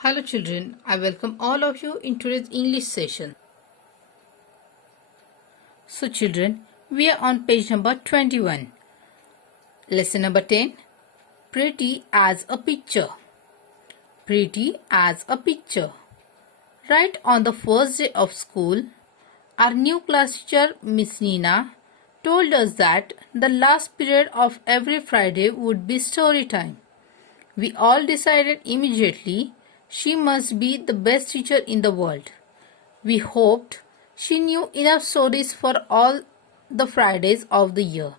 Hello children, I welcome all of you in today's English session. So children, we are on page number 21. Lesson number 10. Pretty as a picture. Pretty as a picture. Right on the first day of school, our new class teacher Miss Nina told us that the last period of every Friday would be story time. We all decided immediately she must be the best teacher in the world. We hoped she knew enough stories for all the Fridays of the year.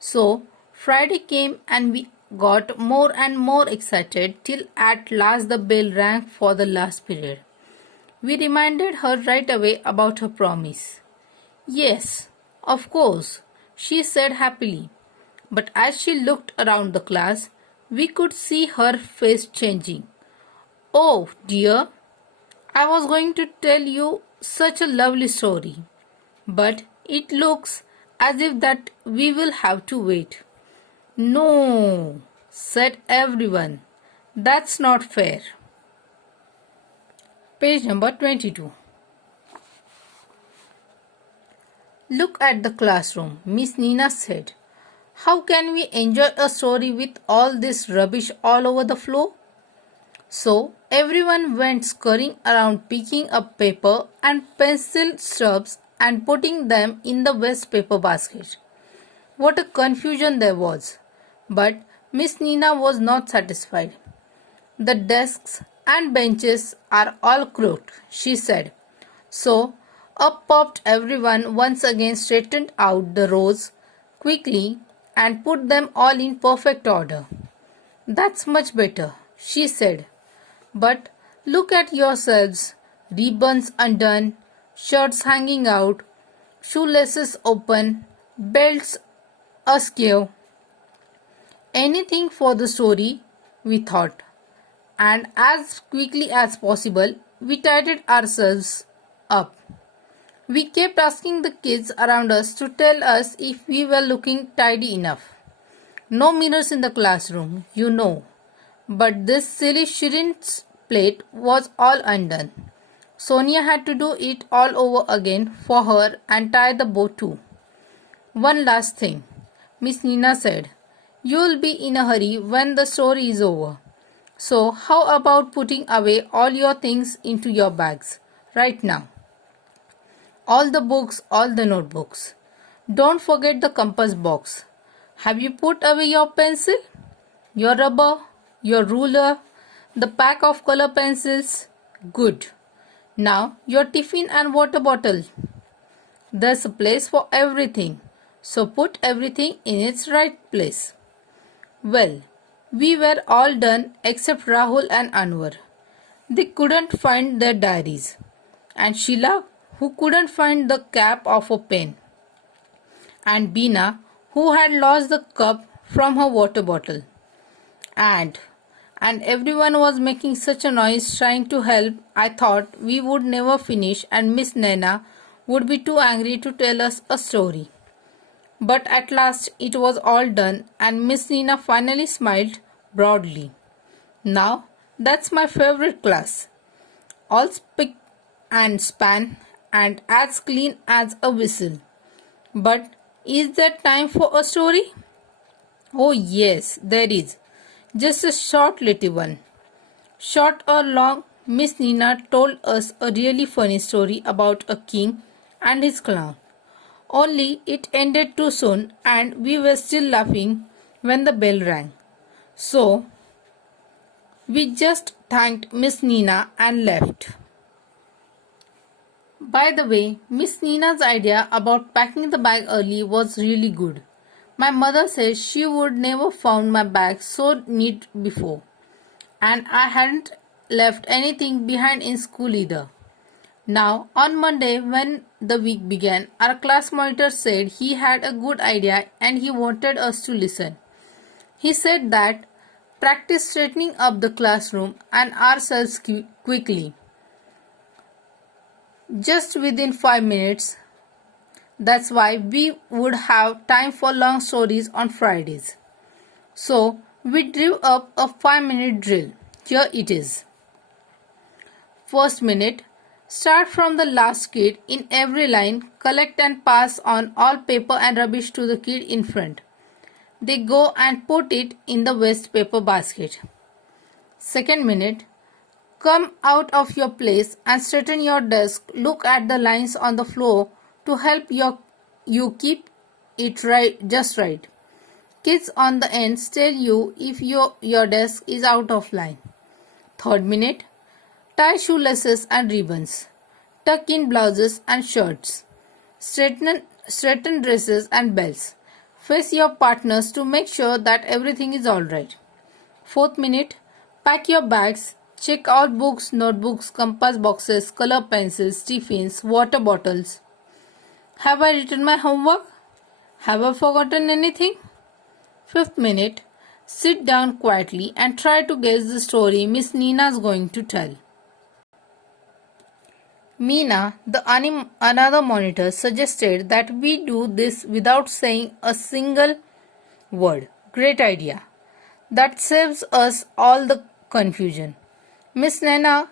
So, Friday came and we got more and more excited till at last the bell rang for the last period. We reminded her right away about her promise. Yes, of course, she said happily. But as she looked around the class, we could see her face changing. Oh dear, I was going to tell you such a lovely story, but it looks as if that we will have to wait. No, said everyone. That's not fair. Page number 22. Look at the classroom, Miss Nina said. How can we enjoy a story with all this rubbish all over the floor? So everyone went scurrying around picking up paper and pencil stubs and putting them in the waste paper basket. What a confusion there was! But Miss Nina was not satisfied. The desks and benches are all crooked, she said. So up popped everyone once again, straightened out the rows quickly and put them all in perfect order. That's much better, she said. But look at yourselves, ribbons undone, shirts hanging out, shoelaces open, belts askew. Anything for the story, we thought. And as quickly as possible, we tidied ourselves up. We kept asking the kids around us to tell us if we were looking tidy enough. No mirrors in the classroom, you know. But this silly Shirin's plate was all undone. Sonia had to do it all over again for her and tie the bow too. One last thing, Miss Nina said. You'll be in a hurry when the story is over. So how about putting away all your things into your bags right now? All the books, all the notebooks. Don't forget the compass box. Have you put away your pencil, your rubber, your ruler, the pack of color pencils? Good. Now your tiffin and water bottle. There's a place for everything, so put everything in its right place. Well, we were all done except Rahul and Anwar. They couldn't find their diaries. And Sheila, who couldn't find the cap of a pen. And Beena, who had lost the cup from her water bottle. And everyone was making such a noise trying to help, I thought we would never finish and Miss Nana would be too angry to tell us a story. But at last it was all done and Miss Nina finally smiled broadly. Now that's my favorite class. All spick and span and as clean as a whistle. But is there time for a story? Oh yes, there is. Just a short little one. Short or long, Miss Nina told us a really funny story about a king and his clown. Only it ended too soon and we were still laughing when the bell rang. So, we just thanked Miss Nina and left. By the way, Miss Nina's idea about packing the bag early was really good. My mother says she would never found my bag so neat before. And I hadn't left anything behind in school either. Now, on Monday when the week began, our class monitor said he had a good idea and he wanted us to listen. He said that practice straightening up the classroom and ourselves quickly. Just within 5 minutes. That's why we would have time for long stories on Fridays. So, we drew up a 5-minute drill. Here it is. First minute. Start from the last kid in every line. Collect and pass on all paper and rubbish to the kid in front. They go and put it in the waste paper basket. Second minute. Come out of your place and straighten your desk. Look at the lines on the floor to help you keep it just right. Kids on the ends tell you if your desk is out of line. Third minute. Tie shoelaces and ribbons. Tuck in blouses and shirts. Straighten dresses and belts. Face your partners to make sure that everything is alright. Fourth minute. Pack your bags. Check all books, notebooks, compass boxes, color pencils, tiffins, water bottles. Have I written my homework? Have I forgotten anything? Fifth minute. Sit down quietly and try to guess the story Miss Nina is going to tell. Meena, another monitor, suggested that we do this without saying a single word. Great idea. That saves us all the confusion. Miss Nina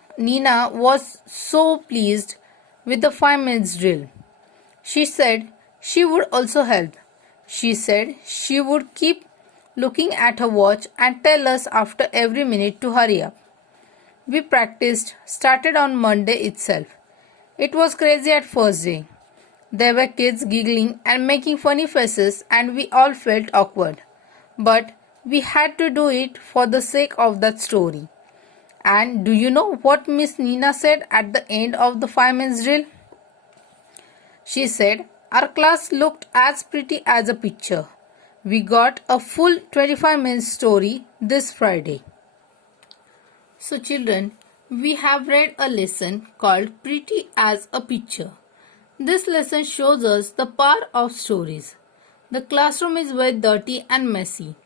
was so pleased with the 5 minutes drill. She said she would also help. She said she would keep looking at her watch and tell us after every minute to hurry up. We started on Monday itself. It was crazy at first day. There were kids giggling and making funny faces and we all felt awkward. But we had to do it for the sake of that story. And do you know what Miss Nina said at the end of the 5 minutes drill? She said, our class looked as pretty as a picture. We got a full 25 minutes story this Friday. So children, we have read a lesson called Pretty as a Picture. This lesson shows us the power of stories. The classroom is very dirty and messy.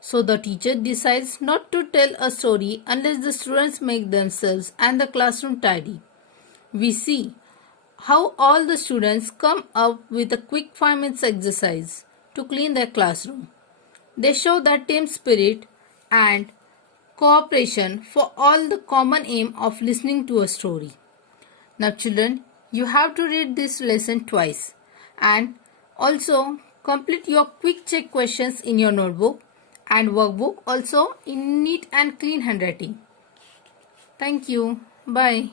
So the teacher decides not to tell a story unless the students make themselves and the classroom tidy. We see how all the students come up with a quick 5 minutes exercise to clean their classroom. They show their team spirit and cooperation for all the common aim of listening to a story. Now children, you have to read this lesson twice and also complete your quick check questions in your notebook and workbook also in neat and clean handwriting. Thank you. Bye.